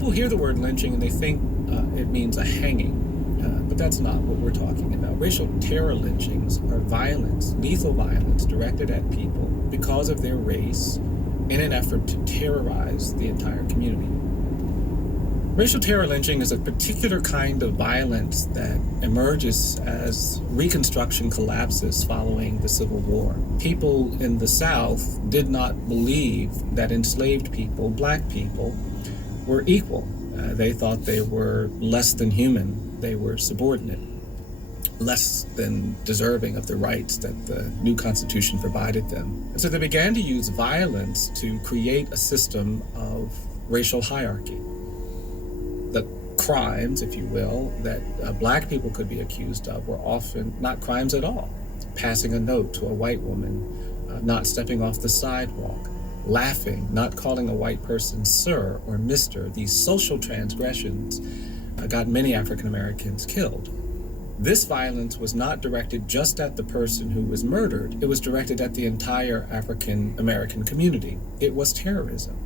People hear the word lynching and they think it means a hanging, but that's not what we're talking about. Racial terror lynchings are violence, lethal violence, directed at people because of their race in an effort to terrorize the entire community. Racial terror lynching is a particular kind of violence that emerges as Reconstruction collapses following the Civil War. People in the South did not believe that enslaved people, black people, were equal. They thought they were less than human. They were subordinate, less than deserving of the rights that the new Constitution provided them. And so they began to use violence to create a system of racial hierarchy. The crimes, if you will, that black people could be accused of were often not crimes at all. Passing a note to a white woman, not stepping off the sidewalk, laughing, not calling a white person sir or mister. These social transgressions got many African Americans killed. This violence was not directed just at the person who was murdered. It was directed at the entire African American community. It was terrorism.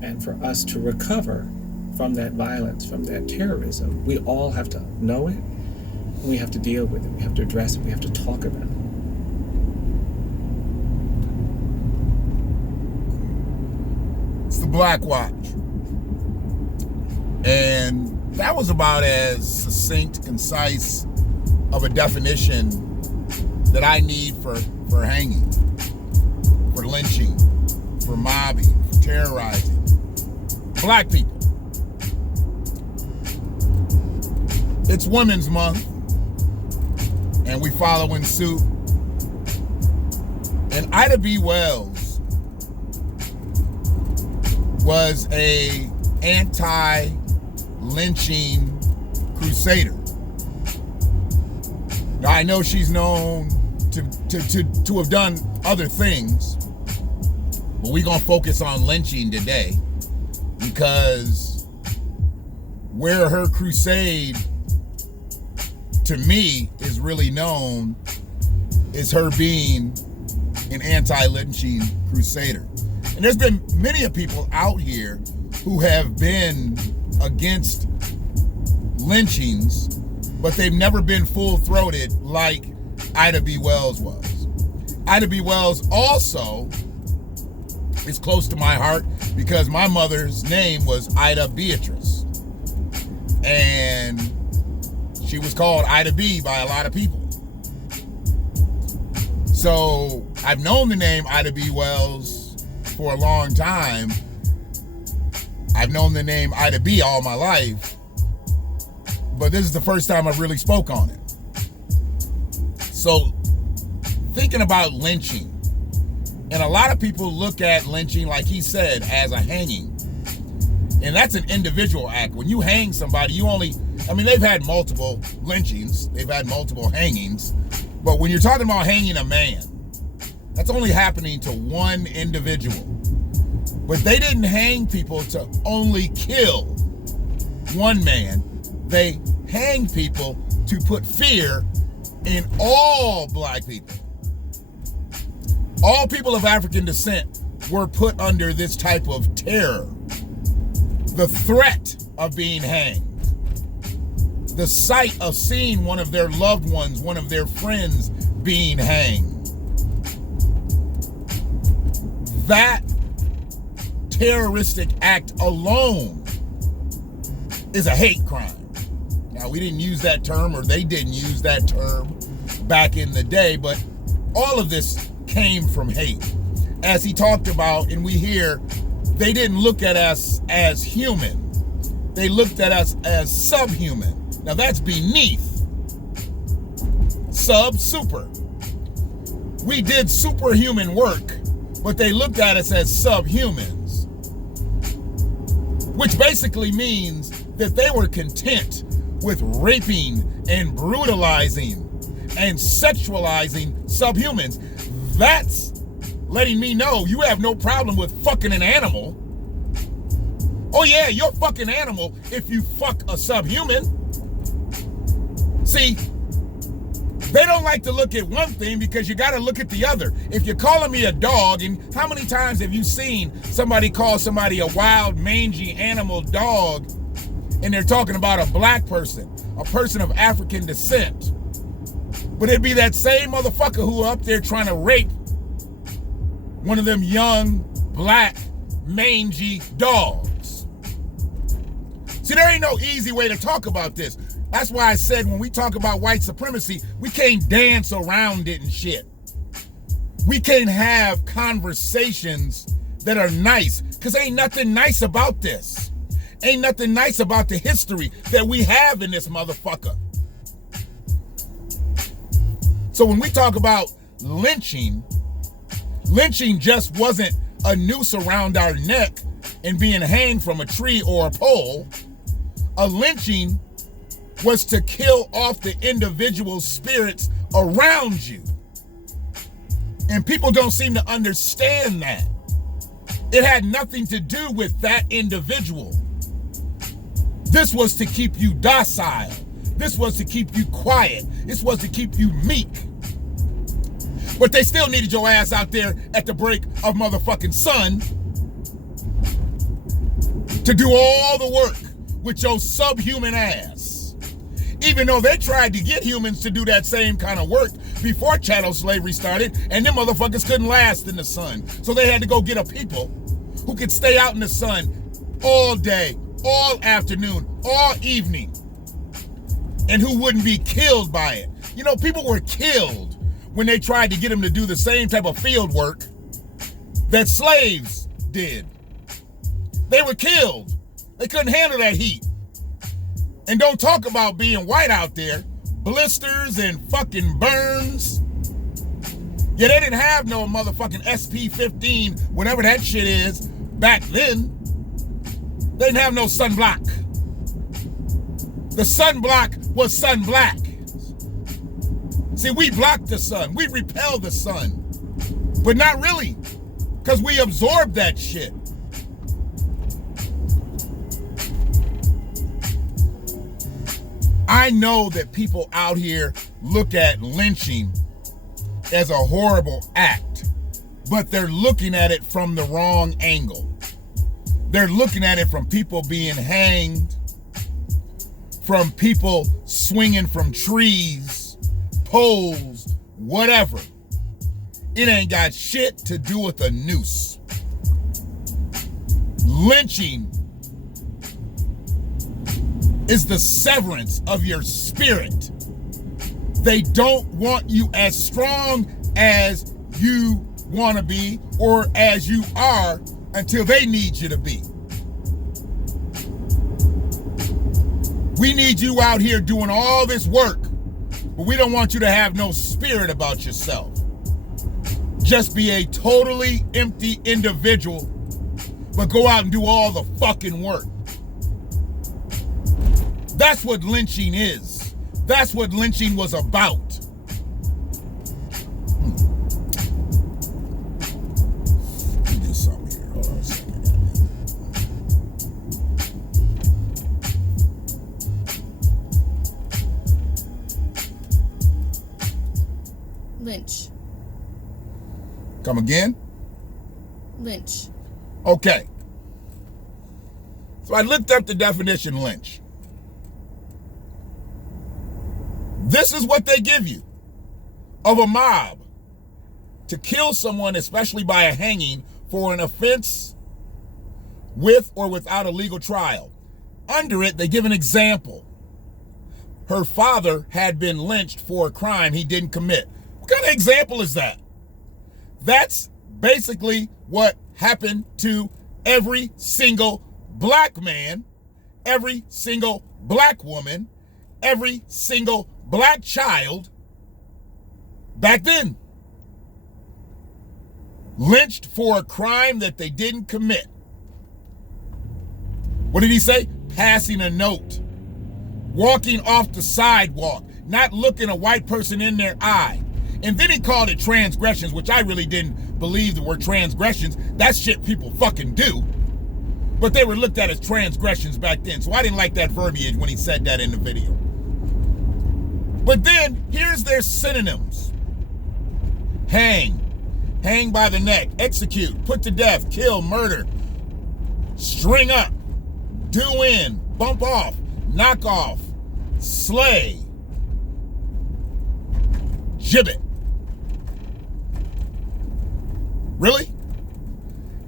And for us to recover from that violence, from that terrorism, we all have to know it, and we have to deal with it, we have to address it, we have to talk about it. It's the BlackWatch. And that was about as succinct, concise of a definition that I need for hanging, for lynching, for mobbing, for terrorizing black people. It's Women's Month, and we follow in suit. And Ida B. Wells was a anti-lynching crusader. Now, I know she's known to have done other things, but we're gonna focus on lynching today because where her crusade, to me, is really known is her being an anti-lynching crusader. And there's been many of people out here who have been against lynchings, but they've never been full-throated like Ida B. Wells was. Ida B. Wells also is close to my heart because my mother's name was Ida Beatrice. And she was called Ida B by a lot of people. So I've known the name Ida B. Wells for a long time. I've known the name Ida B all my life, but this is the first time I've really spoke on it. So thinking about lynching, and a lot of people look at lynching, like he said, as a hanging. And that's an individual act. When you hang somebody, they've had multiple lynchings, they've had multiple hangings, but when you're talking about hanging a man, that's only happening to one individual. But they didn't hang people to only kill one man. They hang people to put fear in all black people. All people of African descent were put under this type of terror. The threat of being hanged. The sight of seeing one of their loved ones, one of their friends being hanged. That terroristic act alone is a hate crime. Now, we didn't use that term, or they didn't use that term back in the day, but all of this came from hate. As he talked about, and we hear, they didn't look at us as human. They looked at us as subhuman. Now that's beneath. Super. We did superhuman work, but they looked at us as subhumans. Which basically means that they were content with raping and brutalizing and sexualizing subhumans. That's letting me know you have no problem with fucking an animal. Oh yeah, you're a fucking animal if you fuck a subhuman. See, They don't like to look at one thing because you got to look at the other. If you're calling me a dog, and how many times have you seen somebody call somebody a wild, mangy animal dog, and they're talking about a black person, a person of African descent? But it'd be that same motherfucker who up there trying to rape one of them young, black, mangy dogs. See, there ain't no easy way to talk about this. That's why I said when we talk about white supremacy, we can't dance around it and shit. We can't have conversations that are nice, because ain't nothing nice about this. Ain't nothing nice about the history that we have in this motherfucker. So when we talk about lynching, lynching just wasn't a noose around our neck and being hanged from a tree or a pole. A lynching was to kill off the individual spirits around you. And people don't seem to understand that. It had nothing to do with that individual. This was to keep you docile. This was to keep you quiet. This was to keep you meek. But they still needed your ass out there at the break of motherfucking sun to do all the work with your subhuman ass. Even though they tried to get humans to do that same kind of work before chattel slavery started, and them motherfuckers couldn't last in the sun. So they had to go get a people who could stay out in the sun all day, all afternoon, all evening, and who wouldn't be killed by it. You know, people were killed when they tried to get them to do the same type of field work that slaves did. They were killed. They couldn't handle that heat. And don't talk about being white out there. Blisters and fucking burns. Yeah, they didn't have no motherfucking SP15, whatever that shit is, back then. They didn't have no sunblock. The sunblock was sunblack. See, we block the sun. We repel the sun. But not really, because we absorb that shit. I know that people out here look at lynching as a horrible act, but they're looking at it from the wrong angle. They're looking at it from people being hanged, from people swinging from trees, poles, whatever. It ain't got shit to do with a noose. Lynching is the severance of your spirit. They don't want you as strong as you want to be or as you are until they need you to be. We need you out here doing all this work, but we don't want you to have no spirit about yourself. Just be a totally empty individual, but go out and do all the fucking work. That's what lynching is. That's what lynching was about. Let me do something here. Hold on a second. Lynch. Come again? Lynch. Okay. So I looked up the definition lynch. This is what they give you of a mob to kill someone, especially by a hanging, for an offense with or without a legal trial. Under it, they give an example. Her father had been lynched for a crime he didn't commit. What kind of example is that? That's basically what happened to every single black man, every single black woman, every single black child back then. Lynched for a crime that they didn't commit. What did he say? Passing a note. Walking off the sidewalk. Not looking a white person in their eye. And then he called it transgressions, which I really didn't believe were transgressions. That's shit people fucking do. But they were looked at as transgressions back then. So I didn't like that verbiage when he said that in the video. But then here's their synonyms. Hang. Hang by the neck. Execute. Put to death. Kill. Murder. String up. Do in. Bump off. Knock off. Slay. Gibbet. Really?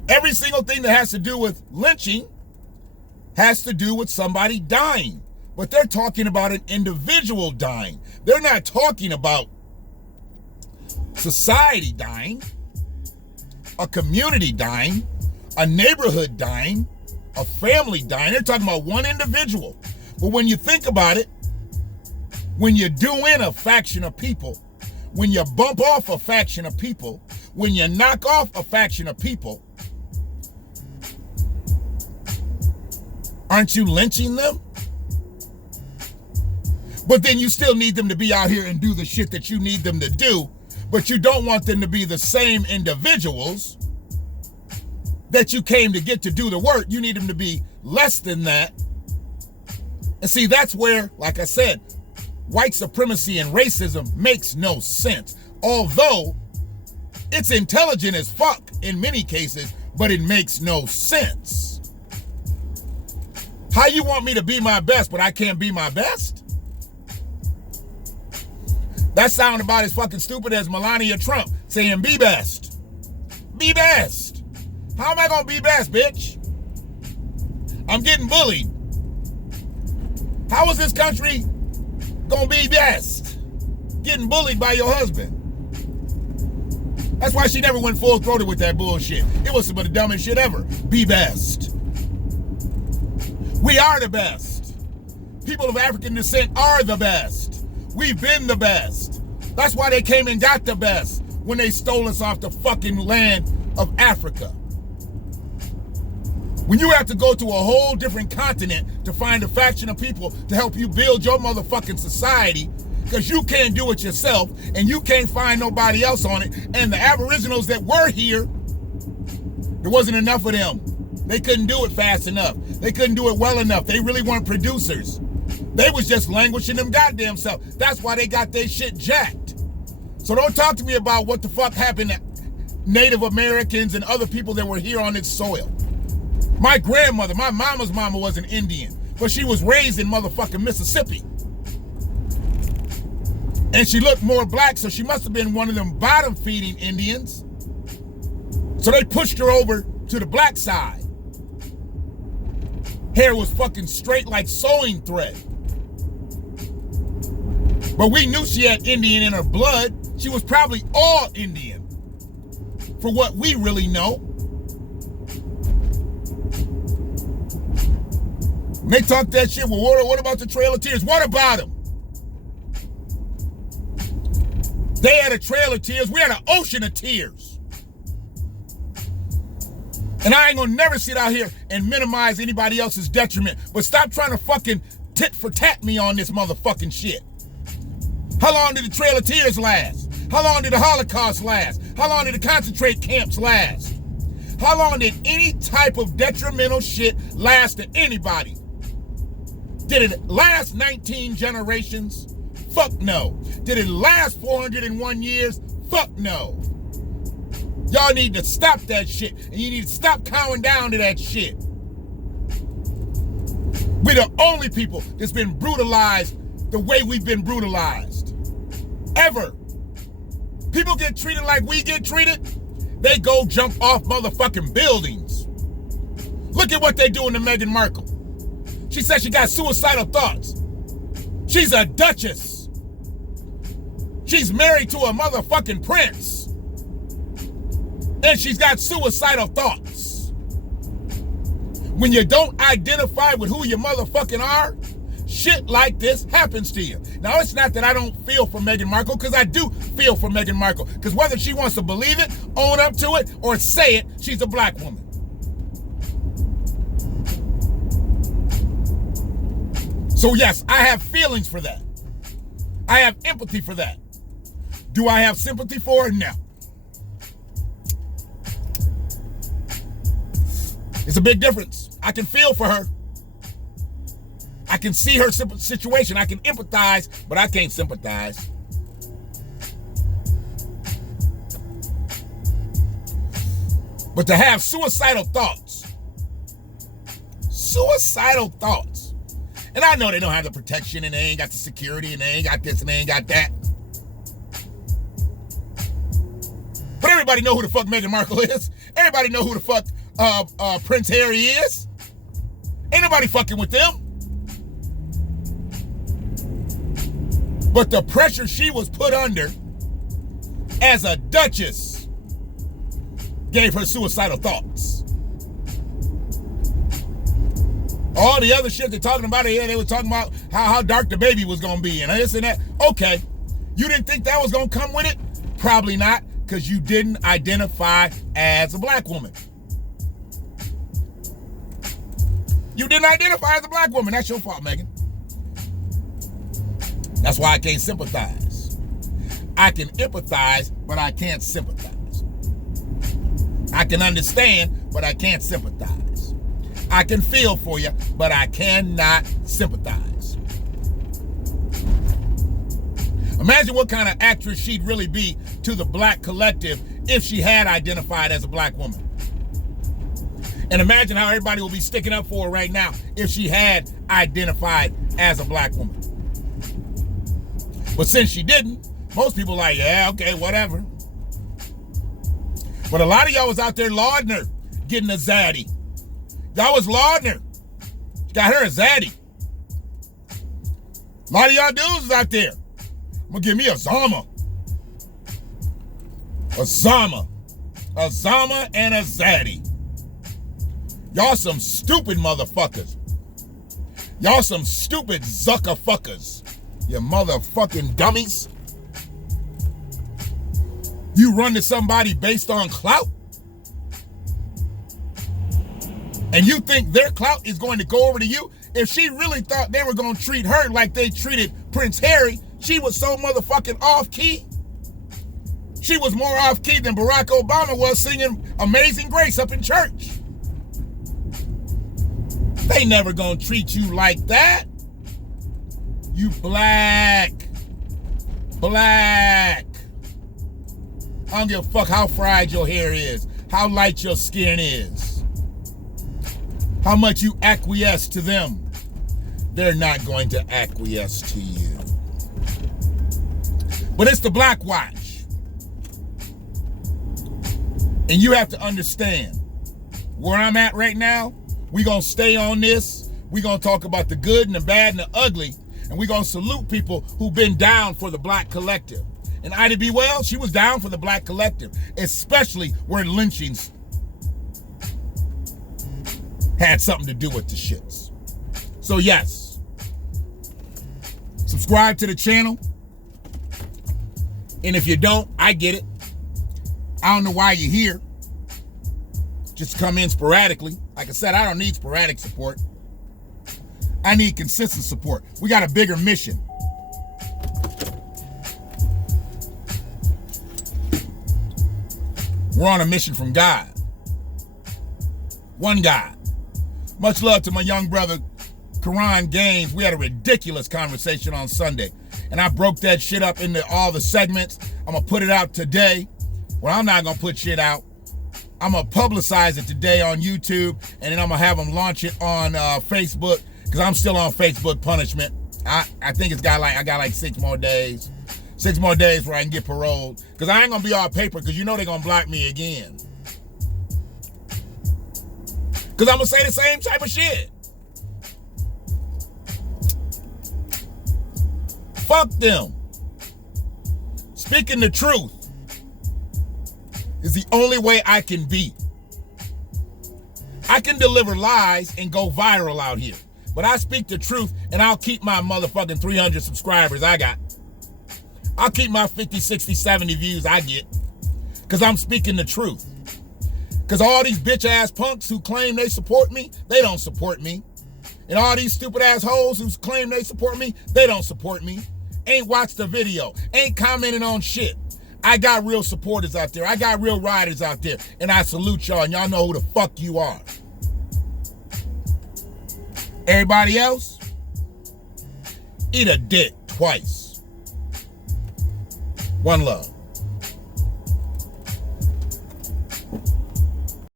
Every single thing that has to do with lynching has to do with somebody dying. But they're talking about an individual dying. They're not talking about society dying, a community dying, a neighborhood dying, a family dying. They're talking about one individual. But when you think about it, when you do in a faction of people, when you bump off a faction of people, when you knock off a faction of people, aren't you lynching them? But then you still need them to be out here and do the shit that you need them to do, but you don't want them to be the same individuals that you came to get to do the work. You need them to be less than that. And see, that's where, like I said, white supremacy and racism makes no sense. Although it's intelligent as fuck in many cases, but it makes no sense. How you want me to be my best, but I can't be my best? That sounds about as fucking stupid as Melania Trump saying be best. Be best. How am I gonna be best, bitch? I'm getting bullied. How is this country gonna be best? Getting bullied by your husband. That's why she never went full-throated with that bullshit. It was some of the dumbest shit ever. Be best. We are the best. People of African descent are the best. We've been the best. That's why they came and got the best when they stole us off the fucking land of Africa. When you have to go to a whole different continent to find a faction of people to help you build your motherfucking society, because you can't do it yourself and you can't find nobody else on it, and the aboriginals that were here, there wasn't enough of them. They couldn't do it fast enough. They couldn't do it well enough. They really weren't producers. They was just languishing them goddamn self. That's why they got their shit jacked. So don't talk to me about what the fuck happened to Native Americans and other people that were here on this soil. My grandmother, my mama's mama was an Indian, but she was raised in motherfucking Mississippi. And she looked more black, so she must have been one of them bottom-feeding Indians. So they pushed her over to the black side. Hair was fucking straight like sewing thread. But we knew she had Indian in her blood. She was probably all Indian, for what we really know. When they talk that shit, well, what about the Trail of Tears? What about them? They had a Trail of Tears. We had an ocean of tears. And I ain't gonna never sit out here and minimize anybody else's detriment, but stop trying to fucking tit for tat me on this motherfucking shit. How long did the Trail of Tears last? How long did the Holocaust last? How long did the concentrate camps last? How long did any type of detrimental shit last to anybody? Did it last 19 generations? Fuck no. Did it last 401 years? Fuck no. Y'all need to stop that shit, and you need to stop cowing down to that shit. We're the only people that's been brutalized the way we've been brutalized. Ever. People get treated like we get treated, they go jump off motherfucking buildings. Look at what they doing to Meghan Markle. She said she got suicidal thoughts. She's a duchess. She's married to a motherfucking prince. And she's got suicidal thoughts. When you don't identify with who you motherfucking are, shit like this happens to you. Now, it's not that I don't feel for Meghan Markle, because I do feel for Meghan Markle. Because whether she wants to believe it, own up to it, or say it, she's a black woman. So yes, I have feelings for that. I have empathy for that. Do I have sympathy for her? No. It's a big difference. I can feel for her. I can see her situation. I can empathize, but I can't sympathize. But to have suicidal thoughts, and I know they don't have the protection and they ain't got the security and they ain't got this and they ain't got that. But everybody know who the fuck Meghan Markle is. Everybody know who the fuck Prince Harry is. Ain't nobody fucking with them. But the pressure she was put under as a duchess gave her suicidal thoughts. All the other shit they're talking about here, they were talking about how dark the baby was going to be and this and that. Okay, you didn't think that was going to come with it? Probably not, because you didn't identify as a black woman. You didn't identify as a black woman. That's your fault, Megan. That's why I can't sympathize. I can empathize, but I can't sympathize. I can understand, but I can't sympathize. I can feel for you, but I cannot sympathize. Imagine what kind of actress she'd really be to the black collective if she had identified as a black woman. And imagine how everybody will be sticking up for her right now if she had identified as a black woman. But since she didn't, most people are like, yeah, okay, whatever. But a lot of y'all was out there lauding her, getting a zaddy. Y'all was lauding her. She got her a zaddy. A lot of y'all dudes is out there. I'm gonna give me a Zama. A Zama and a zaddy. Y'all some stupid motherfuckers. Y'all some stupid zuckerfuckers. You motherfucking dummies. You run to somebody based on clout? And you think their clout is going to go over to you? If she really thought they were going to treat her like they treated Prince Harry, she was so motherfucking off-key. She was more off-key than Barack Obama was singing Amazing Grace up in church. They never going to treat you like that. You black. I don't give a fuck how fried your hair is, how light your skin is, how much you acquiesce to them. They're not going to acquiesce to you. But it's the BlackWatch. And you have to understand where I'm at right now. We're going to stay on this. We're going to talk about the good and the bad and the ugly. And we're going to salute people who've been down for the black collective. And Ida B. Wells, she was down for the black collective, especially where lynchings had something to do with the shits. So yes, subscribe to the channel. And if you don't, I get it. I don't know why you're here. Just come in sporadically. Like I said, I don't need sporadic support. I need consistent support. We got a bigger mission. We're on a mission from God. One God. Much love to my young brother, Karan Gaines. We had a ridiculous conversation on Sunday. And I broke that shit up into all the segments. I'm going to put it out today. Well, I'm not going to put shit out. I'm going to publicize it today on YouTube. And then I'm going to have them launch it on Facebook. Because I'm still on Facebook punishment. I think I got like 6 more days. 6 more days where I can get paroled. Because I ain't going to be on paper because you know they're going to block me again. Because I'm going to say the same type of shit. Fuck them. Speaking the truth is the only way I can be. I can deliver lies and go viral out here. But I speak the truth and I'll keep my motherfucking 300 subscribers I got. I'll keep my 50, 60, 70 views I get. Because I'm speaking the truth. Because all these bitch-ass punks who claim they support me, they don't support me. And all these stupid-ass hoes who claim they support me, they don't support me. Ain't watched the video. Ain't commented on shit. I got real supporters out there. I got real riders out there. And I salute y'all. And y'all know who the fuck you are. Everybody else, Eat a dick twice. One love.